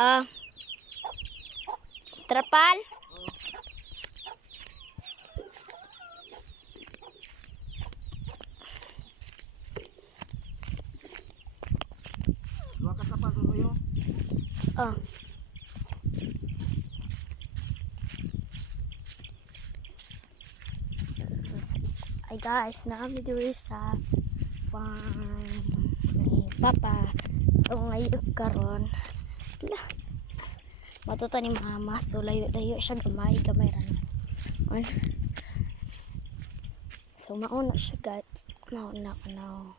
Ah, trapal. Dua ka trapal dulu yo. Oh. Ay guys, naami diri sa farm ni Papa. So ngayon karon, matuto ni Mama. So layo siya gamay ra na. So mauna siya guys. Mauna ka na.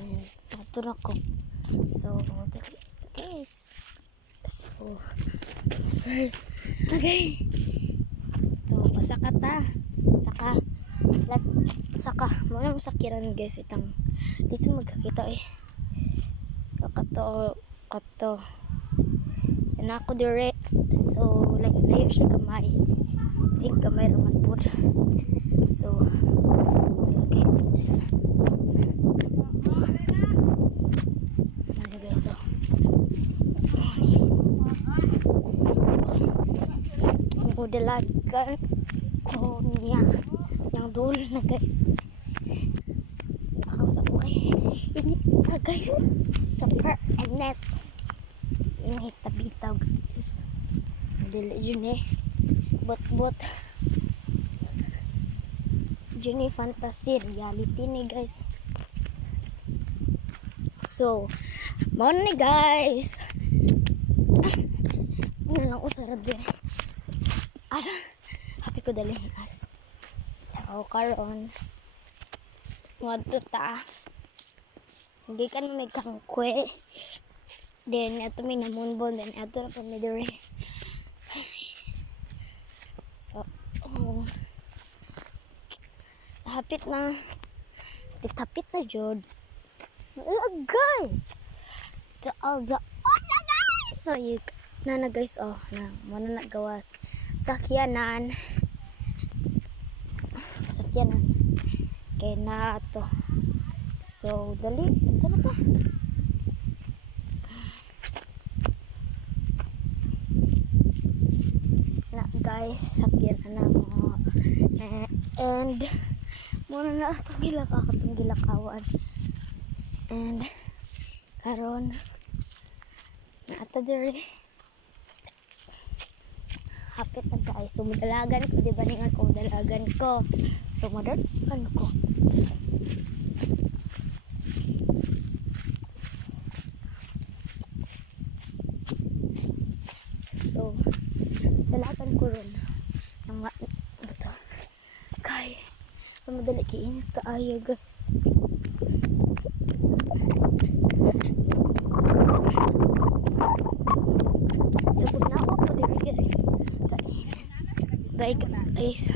Ayan, nato na ko. So guys. So first, okay. So pasaka ta. Saka muna mo sakiran guys itang dito magkakita kato na ako dire. So layo siya gamay raman po. So okay guys, so dalagan ko niya yung dulo na guys. Ako sa okay ini na guys sa per and net ini tabitaw guys. Dili yun bot yun fantasy reality ni guys. So mo ni guys ano lang usarad din happy ko dali as o karon wadto ta hindi ka na may kangkwe then ato may namunbon then ato na pamidiri. So hapit na jud guys the guys. So you na guys na muna gawas sakyanan kay na to. So dali ito na to na guys, sakyanan na mo and muna na itong gilakawan and karon na ato diri hapit na guys. So madalagan ko, di ba ningan ko dalagan ko. So madalagan ko. So dalagan ko ron ng ito. Kay madali kiinit kaayo guys. So pag nawa po diri guys. Guys